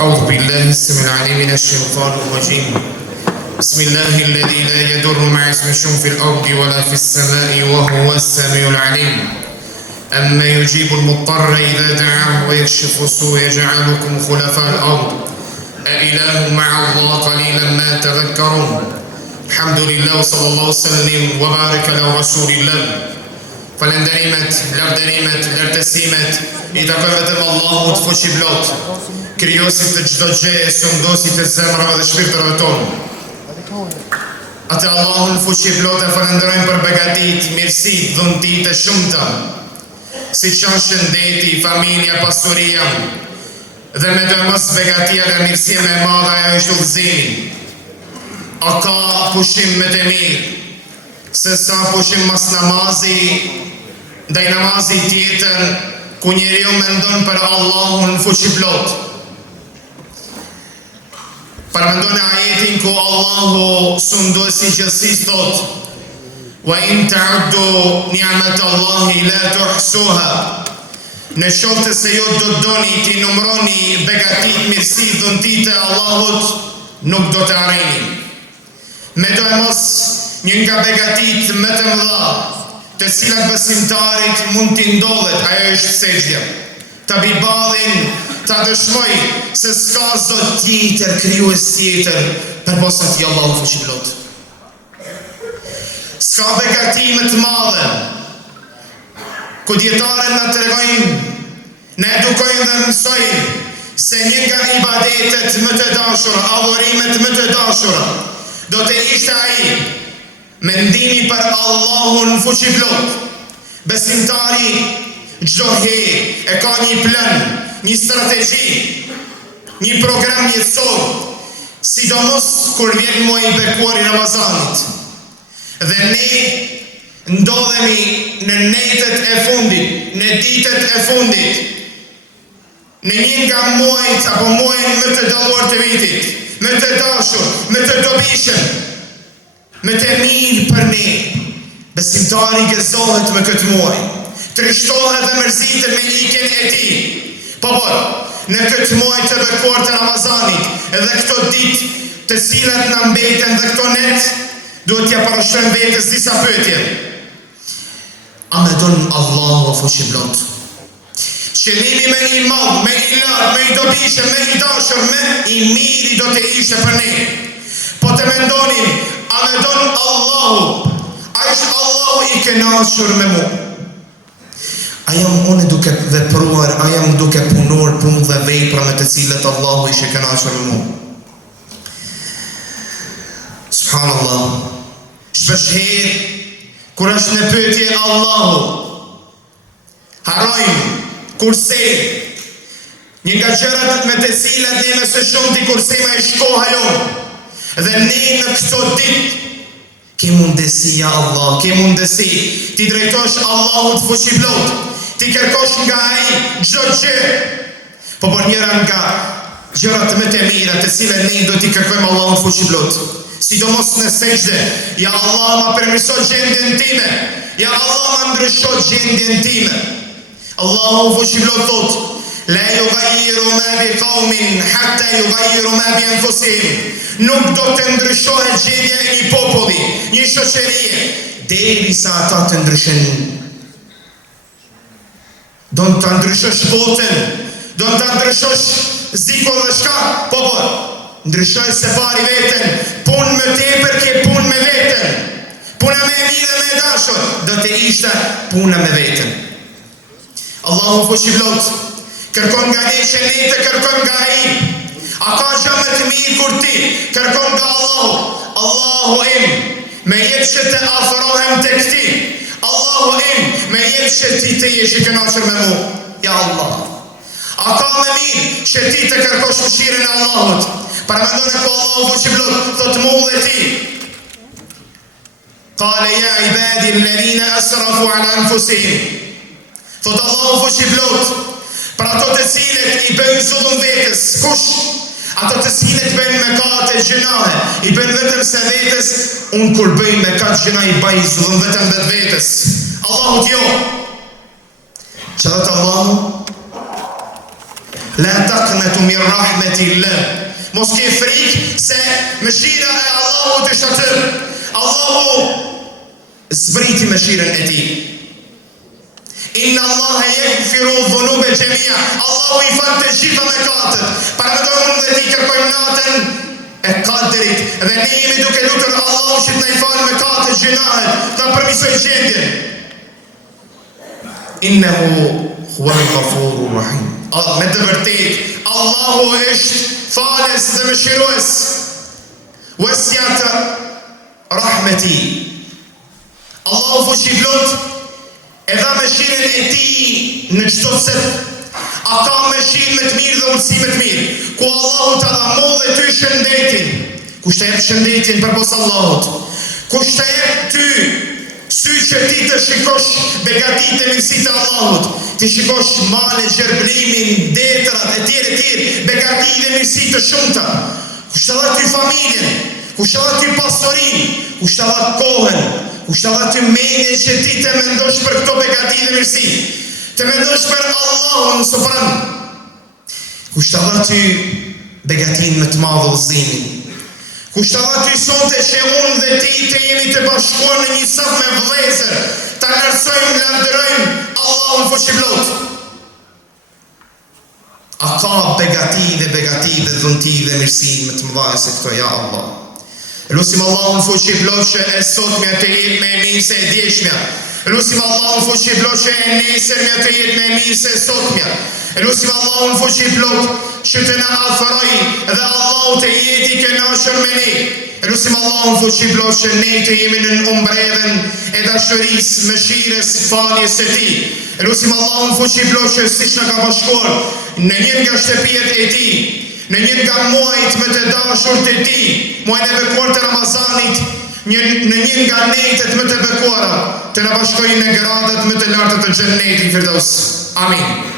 أعوذ بالله السميع العليم من الشيطان الرجيم. بسم الله الذي لا يضر مع اسمه في الأرض ولا في السماء وهو السميع العليم. أما يجيب المضطر إذا دعاه ويكشف السوء يجعلكم خلفاء الأرض أإله مع الله قليلا ما تذكرون. الحمد لله وصلى الله وسلم وبارك على رسول الله. Falenderimet, lavdërimet, lartësimet i takojnë vetëm Allahut fuqi plot, krijosit të çdo gjëje, sundosit të zemrave dhe shpirtërave tonë. Atë Allahun fuqi plot e falenderojmë për begatit, mirësit, dhuntit e shumta, siç janë shëndeti, familja, pasuria, dhe me të mos begatia dhe mirësia më e madhe ajo është udhëzimi. A ka pushim më të mirë se sa pushim mas namazi, ndaj namazi tjetër ku njeriu mendon për Allahun fuqi plot. Përmendon ajetin ku Allahu sunduesi gjithësisë thot: "Wa in ta'uddu ni'matallahi la tuhsuha." Në qoftë se ju do doni ti numëroni begatit, mirësi, dhuntit e Allahut, nuk do të arrini. Me do e mos një nga begatit më të mëdha, të cilat besimtarit mund t'i ndodhet, ajo është sejdja. Ta biballin, ta dëshmoj se s'ka zot tjetër, krijues tjetër, përposa ti Allahu fuqiplot. S'ka begati më të madhe, ku dietarët na tregojnë, na edukojnë dhe mësojnë se një nga ibadetet më të dashura, adhurimet më të dashura, do të ishte ai mendimi për Allahun fuqiplot. Besimtari çdo herë e ka një plan, një strategji, një program jetësor, sidomos kur vjen muaji i bekuar i Ramazanit. Dhe ne ndodhemi në netët e fundit, në ditët e fundit, në një nga muajt apo muajin më të dalluar të vitit, më të dashur, më të dobishëm, më të mirë për ne. Besimtari gëzohet me këtë muaj, trishtohet dhe mërzitet me ikjen e tij. Po, në këtë muaj të bekuar të Ramazanit, edhe këto ditë të cilat na mbeten dhe këto net, duhet t'ja parashtrojmë vetes disa pyetje. A mendon Allahu fuqiplot? Qëllimi me i madh, me i lartë, me i dobishëm, me i dashur, me i miri do të ishte për ne. Po të mendonin, a mendon Allahu? A është Allahu i kënaqur me mua? A jam unë duke vepruar, a jam duke punuar punë dhe vepra me të cilat Allahu ishte i kënaqur me mua? Subhanallah. Shpeshherë kur është në pyetje Allahu, harrojmë kurse një nga gjërat me të cilat ne më së shumti kursema e shkoha jonë. Dhe ne në këto ditë ke mundësi, ja Allah, ke mundësi ti drejtosh Allahut fuqiplot, ti kërkosh nga ai çdo gjë. Po për njëra nga gjërat më të mira të cilat ne do t'i kërkojmë Allahut fuqiplot, sidomos në sejdë, ja Allah ma përmirëso gjendjen time, ja Allah ma ndrysho gjendjen time. Allahu fuqiplot thot: "La yughayyiru ma bi qaumin hatta yughayyiru ma bi anfusihim." Nuk do të ndryshohet gjendja e një populli, një shoqërie, derisa ata të ndryshojnë. Do të ndryshosh botën, do të ndryshosh zikun dhe shka, ndryshoj se pari veten, punë më tepër ke punë me veten. Puna me mirë dhe me dashur do të ishte puna me veten. Allahu fuqiplot kërkon nga ne që ne të kërkon nga ai. A ka gjë më të mirë kur ti kërkon nga Allahu? Allahu im, me jetë që të afrohem tek ti. Allahu im, me jetë që ti të jesh i kënaqur me mua. Ja Allah. A ka më mirë që ti të kërkosh mëshirën e Allahut? Përmendon ku Allahu fuqiplot thot mua dhe ti: "Qale ya ibadi alladhina asrafu ala anfusihim." Thot Allahu fuqiplot për ato të cilët i bëjnë zullum vetes. Kush? Ato të cilët bëjnë mëkate, gjënahe, i bëjnë vetëm se vetes. Unë kur bëj mëkat, gjëna i bëj zullum vetëm vetes. Allahu jo. Që dhëtë Allahu La taqnatu min rahmatillah. Mos ke frikë se mëshira e Allahut është aty. Allahu zbriti mëshirën e tij. Inna Allaha yaghfiru dhunuba jamia. Allahu i fal të gjitha mëkatet. Paramendojmë dhe ti kërkojmë natën e Kadrit dhe ne jemi duke lutur Allahu që të na i falë mëkatet, gjunahet, të na përmirësoj gjendjen. Innehu huwal ghafurur rahim. Me të vërtet, Allahu është falës dhe mëshirues. Wasi'at rahmeti. Allahu fuqiplot e dha mëshirën e tij në çdo sep. A ka mëshirë më të mirë dhe udhësim më të mirë, ku Allahu ta dha mollë ty shëndetin. Kush të jep shëndetin përpos Allahut? Kush të jep ty sy që ti të shikosh begatitë e mirësitë e Allahut, të shikosh male, gjerblimin, detrat, e tjerë, begatitë dhe mirësitë të shumta. Kush të dha ty familjen, kush të dha ty pastorinë, kush të dha kohën, kush të dha ty mendjen që ti të mendosh për këto begatitë dhe mirësi. Të mendosh për Allahun sopran. Kush të dha ty begatin më të madhe udhëzimin. Kush të dha ty sonte që unë dhe ti të jemi të bashkuar në një saf me vëllezër, ta lartësojmë dhe lavdërojmë Allahun fuqiplot. A ka begati dhe dhunti dhe mirësi më të mëdha se këto, ja Allah. Lutim Allahun fuqiplot që e sotmja të jetë më e mirë se e djeshmja. Lutim Allahun fuqiplot që e nesërmja të jetë më e mirë se sotmja. Lutim Allahun fuqiplot që të na afroj dhe Allahu të jeti kënaqur me ne. Lutim Allahun fuqiplot që ne të jemi në umbrellën e dashurisë, mëshirës, faljes së tij. Lutim Allahun fuqiplot që siç na ka bashkuar në një nga shtëpijet e tij, në një nga muajt më të dashur të tij, muajin e bekuar të Ramazanit, në një nga netet më të bekuara, të na bashkojë në gradat më të larta të xhennetit Firdaus. Amin.